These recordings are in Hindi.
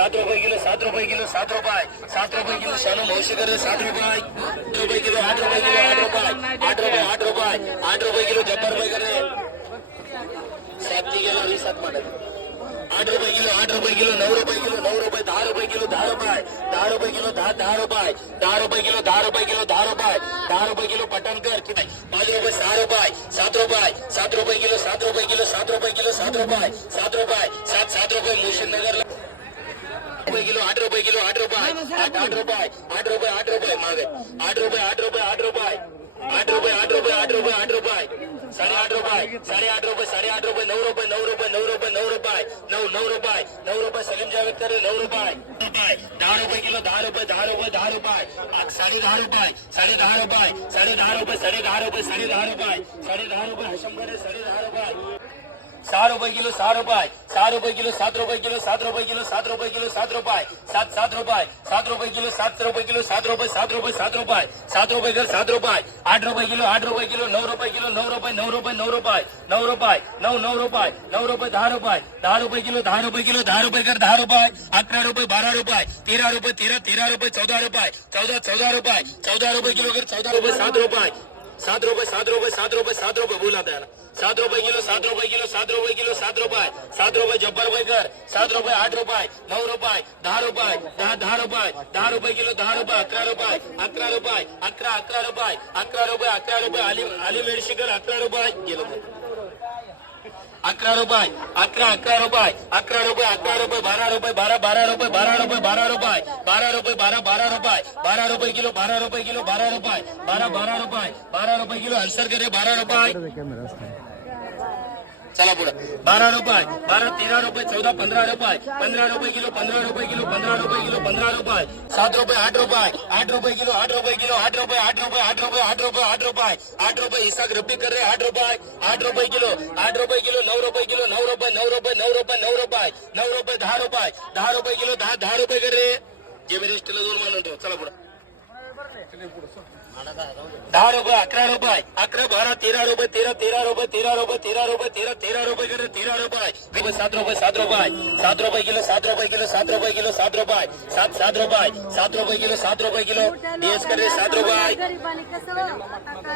सात रुपये किलो सात रुपये किलो सात रुपये सात रुपये किलो शानू मावशी करे सात रुपये आठ रुपये किलो आठ रुपये किलो आठ रुपये आठ रुपये आठ रुपये आठ रुपये किलो जब्बर रुपये करे सात किलो वीस सात माडत आठ रुपये किलो आठ रुपये किलो नऊ रुपये किलो नऊ रुपये दहा रुपये किलो दहा रुपये दहा रुपये किलो दहा दहा रुपये दहा रुपये किलो दहा रुपये किलो दहा रुपये दहा रुपये किलो पटणकर किती पाच रुपये सहा रुपये सात रुपये सात रुपये किलो सात रुपये किलो सात रुपये किलो सात रुपये सात रुपये सात सात रुपये मोशन नगरला रुपये किलो आठ रुपये किलो आठ रुपये आठ आठ रुपये आठ रुपये आठ रुपये मागे आठ रुपये आठ रुपये आठ रुपये आठ रुपये आठ रुपये आठ रुपये आठ रुपये साडे आठ रुपये साडे आठ रुपये साडे आठ रुपये नऊ रुपये नऊ रुपये नऊ रुपये नऊ रुपये नऊ नऊ रुपये नऊ रुपये सलीम जावेद करे नऊ रुपये रुपये दहा रुपये किलो दहा रुपये दहा रुपये दहा रुपये आज साडे दहा रुपये साडे दहा रुपये साडे दहा रुपये साडे दहा रुपये साडे दहा रुपये साडे दहा रुपये करे साडे दहा रुपये सहा रुपये किलो सहा रुपये सहा रुपये किलो सात रुपये किलो सात रुपये किलो सात रुपये किलो सात रुपये सात सात रुपये सात रुपये किलो सात रुपये किलो सात रुपये सात रुपये सात रुपये सात रुपये किलो सात रुपये आठ रुपये किलो आठ रुपये किलो नऊ रुपये किलो नऊ रुपये नऊ रुपये नऊ रुपये नऊ रुपये नऊ नऊ रुपये नऊ रुपये दहा रुपये दहा रुपये किलो दहा रुपये किलो दहा रुपये कर दहा रुपये अकरा रुपये बारा रुपये तेरा रुपये तेरा तेरा रुपये चौदा रुपये चौदा चौदा रुपये चौदा रुपये किलो कर चौदा रुपये सात रुपये सात रुपये सात रुपये सात रुपये सात रुपये बोला त्याला सात रुपये किलो सात रुपये किलो सात रुपये किलो सात रुपये सात रुपये जब्बर कर सात रुपये आठ रुपये नऊ रुपये दहा रुपये दहा दहा रुपये दहा रुपये किलो दहा रुपये अकरा रुपये अकरा रुपये अकरा अकरा रुपये अकरा रुपये अकरा रुपये आली आली मेडशीकर अकरा रुपये गेलो अकरा रुपये अकरा अकरा रुपये अकरा रुपये अकरा रुपये बारा रुपये बारा बारा रुपये बारा रुपये बारा रुपये बारा रुपये बारा बारा रुपये बारा रुपये किलो बारा रुपये किलो बारा रुपये बारा बारा रुपये बारा रुपये किलो आन्सर करे बारा रुपये चला पुढे. बारा रुपये. बारा तेरा रुपये चौदा पंधरा रुपये. पंधरा रुपये किलो पंधरा रुपये किलो पंधरा रुपये किलो पंधरा रुपये. सात रुपये आठ रुपये. आठ रुपये किलो आठ रुपये किलो आठ रुपये आठ रुपये आठ रुपये आठ रुपये आठ रुपये. आठ रुपये इसाक रब्बी कर रे आठ रुपये. आठ रुपये किलो आठ रुपये किलो नऊ रुपये किलो नऊ रुपये नऊ रुपये नऊ रुपये नऊ रुपये. नऊ रुपये दहा रुपये. दहा रुपये किलो दहा दहा रुपये कर रे जे मी रेस्टला दोन मानतो चला पुढे. दहा रुपये अकरा रुपये अकरा बारा तेरा रुपये तेरा तेरा रुपये तेरा रुपये तेरा रुपये तेरा तेरा रुपये करे तेरा रुपये रुपये सात रुपये सात रुपये सात रुपये किलो सात रुपये किलो सात रुपये किलो सात रुपये सात सात रुपये सात रुपये किलो सात रुपये किलो डीएस करे सात रुपये गरीबांनी कसं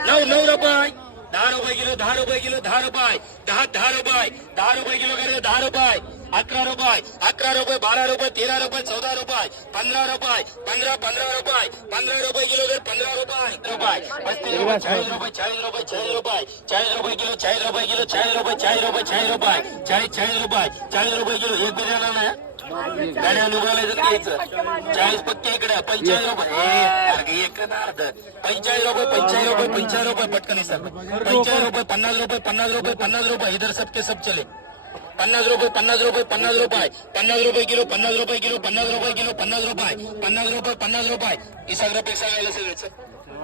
नऊ नऊ रुपये दहा रुपये किलो दहा रुपये किलो दहा रुपये दहा दहा रुपये दहा रुपये किलो करे रुपए रुपये रुपए बारह रुपए तेरह रुपए चौदह रुपए पंद्रह रुपए पंद्रह पंद्रह रुपये पंधरा रुपये किलो कर पंधरा रुपए चाळीस रुपये चाळीस रुपये चाळीस रुपये चाळीस रुपये किलो चाळीस रुपये किलो चाळीस रुपये चाळीस रुपये चाळीस रुपये चाळीस चाळीस रुपये चाळीस रुपये किलो. एक बी देणार नाही गाड्या उभारले घ्यायचं चाळीस पक्के इकडे पंचेचाळीस रुपये. एक ना अर्ध पंचेचाळीस रुपये पंचेचाळीस रुपये पंचाळीस रुपये पटकन सर पंचाळीस रुपये पन्नास रुपये पन्नास रुपये पन्नास रुपये इधर सबके सब चले. पन्नास रुपये पन्नास रुपये पन्नास रुपये. पन्नास रुपये किलो पन्नास रुपये किलो पन्नास रुपये किलो पन्नास रुपये. पन्नास रुपये पन्नास रुपये इसाग्रापेक्षा आलं सगळ्याचं.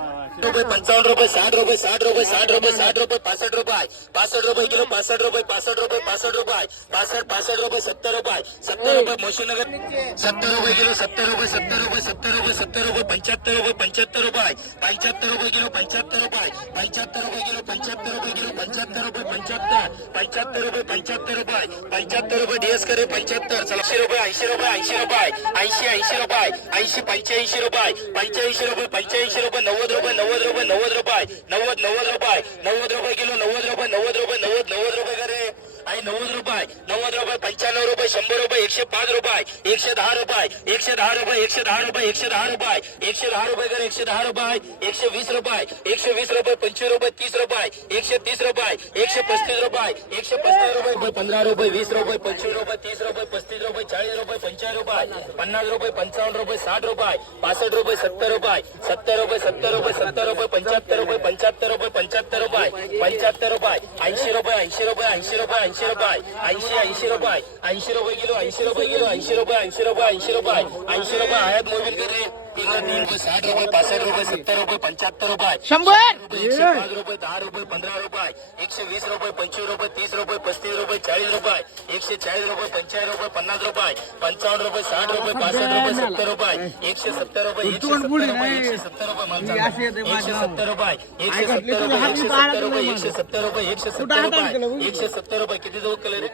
रुपये पंचावन्न रुपये साठ रुपये साठ रुपये साठ रुपये साठ रुपये पासष्ट रुपये आहे पासष्ट रुपये किलो पासष्ट रुपये पासष्ट रुपये पासष्ट रुपये आहे पासष्ट पासष्ट रुपये सत्तर रुपये आहे सत्तर रुपये मोशीनगर सत्तर रुपये किलो सत्तर रुपये सत्तर रुपये सत्तर रुपये सत्तर रुपये पंच्याहत्तर रुपये पंच्याहत्तर रुपये आहे पंच्याहत्तर रुपये किलो पंच्याहत्तर रुपये आहे पंच्याहत्तर रुपये किलो पंच्याहत्तर रुपये किलो पंच्याहत्तर रुपये पंच्याहत्तर पंच्याहत्तर रुपये पंच्याहत्तर रुपये आहे पंच्याहत्तर रुपये डीएस करे पंच्याहत्तर चला. रुपये ऐंशी रुपये ऐंशी रुपये ऐंशी ऐंशी रुपये ऐंशी पंच्याऐंशी रुपये पंच्याऐंशी रुपये पंच्याऐंशी रुपये नव्वद रुपये, नव्वद रुपये नव्वद रुपये नव्वद नव्वद रुपये नव्वद रुपये किलो, नव्वद रुपये नव्वद रुपये, नव्वद नव्वद रुपये करे. आणि नव्वद रुपये नव्वद रुपये पंच्याण्णव रुपये शंभर रुपये एकशे पाच रुपये एकशे दहा रुपये एकशे दहा रुपये एकशे दहा रुपये एकशे दहा रुपये एकशे दहा रुपये करे एकशे दहा रुपये एकशे वीस रुपये एकशे वीस रुपये पंचवीस रुपये तीस रुपये एकशे तीस रुपये एकशे पस्तीस रुपये एकशे पस्तीस रुपये पंधरा रुपये वीस रुपये पंचवीस रुपये तीस रुपये पस्तीस रुपये चाळीस रुपये पंचाळीस रुपये पन्नास रुपये पंचावन्न रुपये साठ रुपये पासष्ट रुपये सत्तर रुपये सत्तर रुपये सत्तर रुपये सत्तर रुपये पंच्याहत्तर रुपये पंच्याहत्तर रुपये पंच्याहत्तर रुपये पंच्याहत्तर रुपये ऐंशी रुपये ऐंशी रुपये ऐंशी रुपये ऐंशी ऐंशी रुपये ऐंशी ऐंशी रुपये ऐंशी रुपये किलो ऐंशी रुपये किलो ऐंशी रुपये ऐंशी रुपये ऐंशी रुपये ऐंशी रुपये आयात मोबिल करे रुपये साठ रुपये पासष्ट रुपये सत्तर रुपये पंच्याहत्तर रुपये शंभर एकशे पाच रुपये दहा रुपये पंधरा रुपये एकशे वीस रुपये पंचवीस रुपये तीस रुपये पस्तीस रुपये चाळीस रुपये एकशे चाळीस रुपये पंचाळीस रुपये पन्नास रुपये पंचावन्न रुपये साठ रुपये पासष्ट रुपये सत्तर रुपये एकशे सत्तर रुपये एकशे सत्तर रुपये एकशे सत्तर रुपये. एकशे सत्तर रुपये एकशे सत्तर रुपये एकशे सत्तर रुपये एकशे सत्तर रुपये एकशे सत्तर रुपये एकशे सत्तर रुपये किती जवळ केलं रे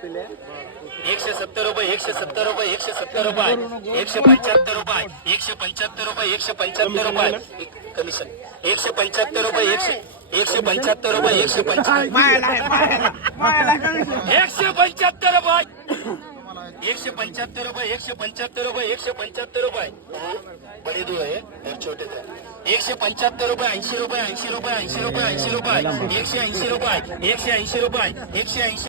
एकशे सत्तर रुपये एकशे सत्तर रुपये एकशे सत्तर रुपये एकशे पंच्याहत्तर रुपये एकशे पंच्याहत्तर रुपये एकशे पंच्याहत्तर रुपये कमिशन एकशे पंच्याहत्तर रुपये एकशे एकशे पंच्याहत्तर रुपये एकशे पंच्याहत्तर एकशे पंच्याहत्तर रुपये एकशे पंच्याहत्तर रुपये एकशे पंच्याहत्तर रुपये एकशे पंच्याहत्तर रुपये बडे दो आहे और छोटे थे एकशे पंच्याहत्तर रुपये ऐंशी रुपये ऐंशी रुपये ऐंशी रुपये ऐंशी रुपये एकशे ऐंशी रुपये एकशे ऐंशी रुपये एकशे ऐंशी